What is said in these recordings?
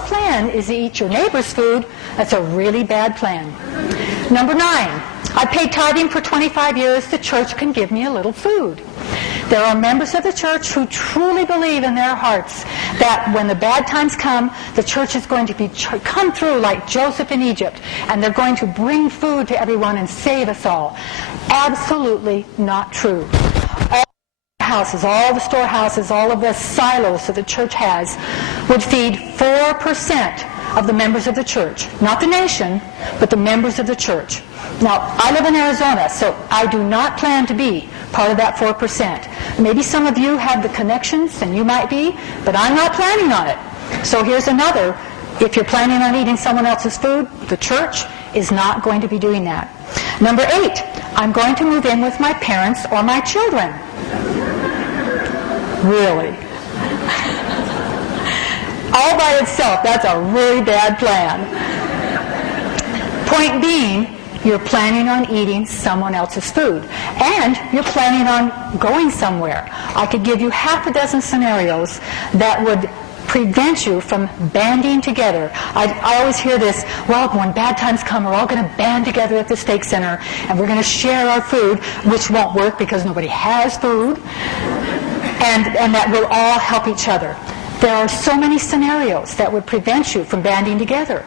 plan is to eat your neighbor's food, that's a really bad plan. Number 9, I paid tithing for 25 years. The church can give me a little food. There are members of the church who truly believe in their hearts that when the bad times come, the church is going to come through like Joseph in Egypt, and they're going to bring food to everyone and save us all. Absolutely not true. Houses, all the storehouses, all of the silos that the church has would feed 4% of the members of the church. Not the nation, but the members of the church. Now, I live in Arizona, so I do not plan to be part of that 4%. Maybe some of you have the connections, and you might be, but I'm not planning on it. So here's another. If you're planning on eating someone else's food, the church is not going to be doing that. Number 8, I'm going to move in with my parents or my children. Really? All by itself, that's a really bad plan. Point being, you're planning on eating someone else's food. And you're planning on going somewhere. I could give you half a dozen scenarios that would prevent you from banding together. I always hear this, well, when bad times come, we're all going to band together at the steak center, and we're going to share our food, which won't work because nobody has food, and that we'll all help each other. There are so many scenarios that would prevent you from banding together.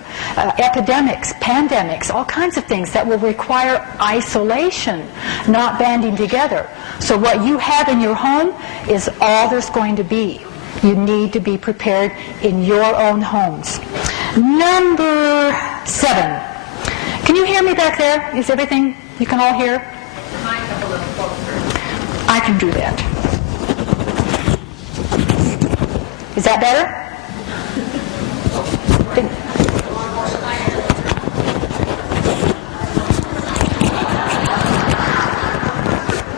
Epidemics, pandemics, all kinds of things that will require isolation, not banding together. So what you have in your home is all there's going to be. You need to be prepared in your own homes. Number 7. Can you hear me back there? Is everything you can all hear? I can do that. Is that better?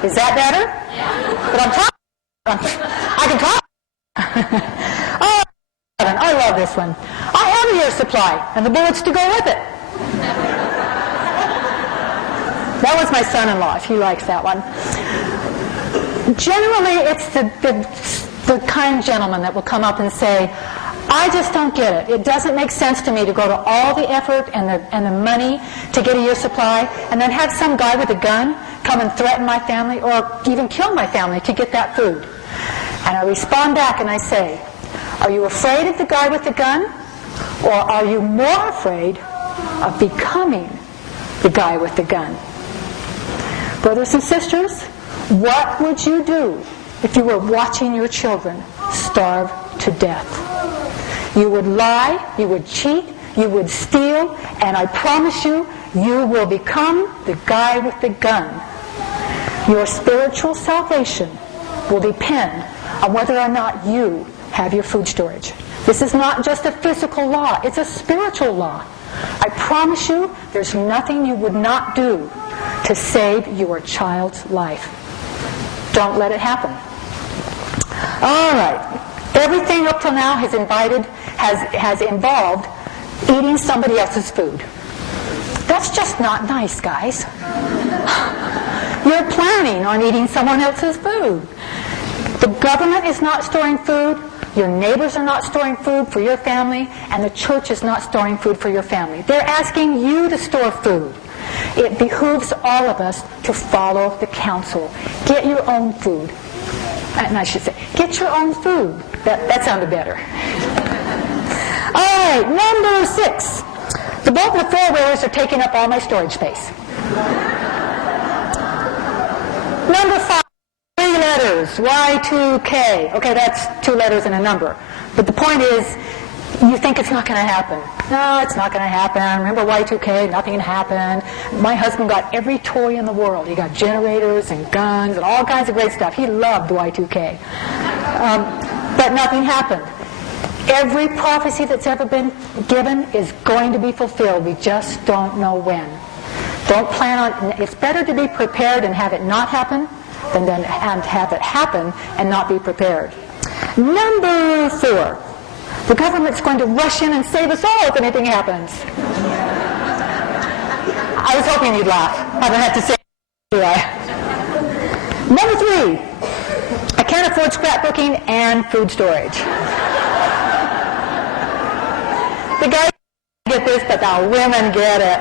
Is that better? Yeah. But I'm talking. I can talk. Oh, I love this one. I have a year's supply and the bullets to go with it. That was my son-in-law, if he likes that one. Generally, it's the kind gentleman that will come up and say, I just don't get it. It doesn't make sense to me to go to all the effort and the money to get a year's supply and then have some guy with a gun come and threaten my family or even kill my family to get that food. And I respond back and I say, are you afraid of the guy with the gun? Or are you more afraid of becoming the guy with the gun? Brothers and sisters, what would you do if you were watching your children starve to death? You would lie, you would cheat, you would steal, and I promise you, you will become the guy with the gun. Your spiritual salvation will depend on whether or not you have your food storage. This is not just a physical law, it's a spiritual law. I promise you, there's nothing you would not do to save your child's life. Don't let it happen. All right. Everything up till now has involved eating somebody else's food. That's just not nice, guys. You're planning on eating someone else's food. The government is not storing food, your neighbors are not storing food for your family, and the church is not storing food for your family. They're asking you to store food. It behooves all of us to follow the counsel. Get your own food. And I should say, get your own food. That sounded better. All right, number 6. The boat and the four-wheelers are taking up all my storage space. Number 5. 3 letters, Y2K. Okay, that's 2 letters and a number. But the point is, you think it's not going to happen. No, it's not going to happen. Remember Y2K, nothing happened. My husband got every toy in the world. He got generators and guns and all kinds of great stuff. He loved Y2K. But nothing happened. Every prophecy that's ever been given is going to be fulfilled. We just don't know when. Don't plan on... It's better to be prepared and have it not happen than have it happen and not be prepared. Number 4. The government's going to rush in and save us all if anything happens. I was hoping you'd laugh. I don't have to say it, do I? Number 3. I can't afford scrapbooking and food storage. The guys get this, but the women get it.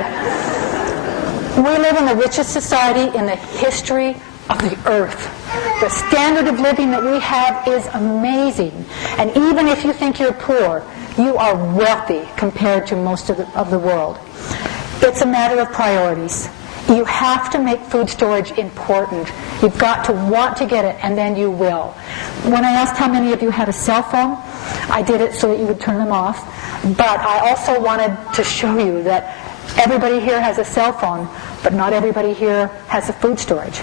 We live in the richest society in the history of the earth. The standard of living that we have is amazing. And even if you think you're poor, you are wealthy compared to most of the world. It's a matter of priorities. You have to make food storage important. You've got to want to get it, and then you will. When I asked how many of you had a cell phone, I did it so that you would turn them off. But I also wanted to show you that everybody here has a cell phone, but not everybody here has a food storage.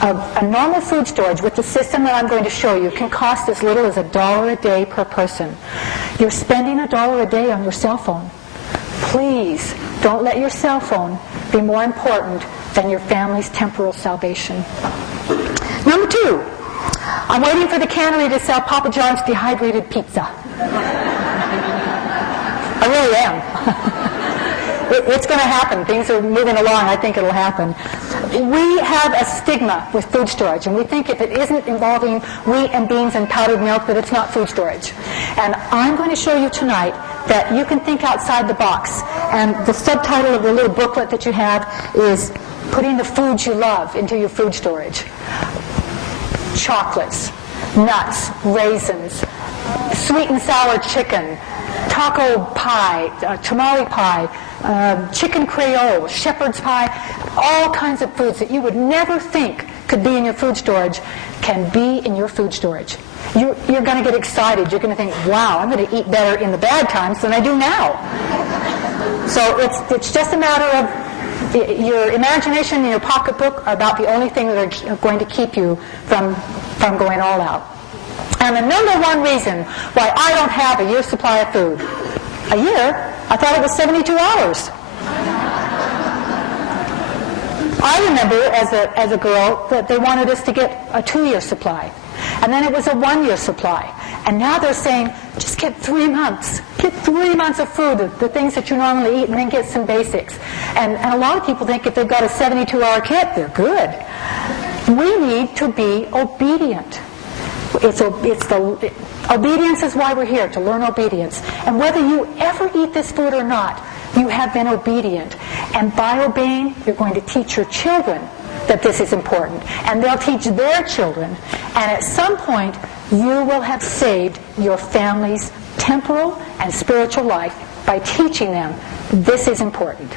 A normal food storage with the system that I'm going to show you can cost as little as $1 a day per person. You're spending $1 a day on your cell phone. Please don't let your cell phone be more important than your family's temporal salvation. Number 2, I'm waiting for the cannery to sell Papa John's dehydrated pizza. I really am. It's going to happen. Things are moving along. I think it'll happen. We have a stigma with food storage, and we think if it isn't involving wheat and beans and powdered milk, that it's not food storage. And I'm going to show you tonight that you can think outside the box. And the subtitle of the little booklet that you have is Putting the Foods You Love into Your Food Storage. Chocolates, nuts, raisins, sweet and sour chicken, taco pie, tamale pie, chicken creole, shepherd's pie, all kinds of foods that you would never think could be in your food storage can be in your food storage. You're going to get excited. You're going to think, wow, I'm going to eat better in the bad times than I do now. So it's just a matter of your imagination and your pocketbook are about the only thing that are going to keep you from going all out. And the number one reason why I don't have a year's supply of food. A year? I thought it was 72 hours. I remember as a girl that they wanted us to get a 2-year supply. And then it was a 1-year supply. And now they're saying, just get 3 months. Get 3 months of food, the things that you normally eat, and then get some basics. And a lot of people think if they've got a 72-hour kit, they're good. We need to be obedient. Obedience is why we're here, to learn obedience. And whether you ever eat this food or not, you have been obedient. And by obeying, you're going to teach your children that this is important. And they'll teach their children. And at some point, you will have saved your family's temporal and spiritual life by teaching them this is important.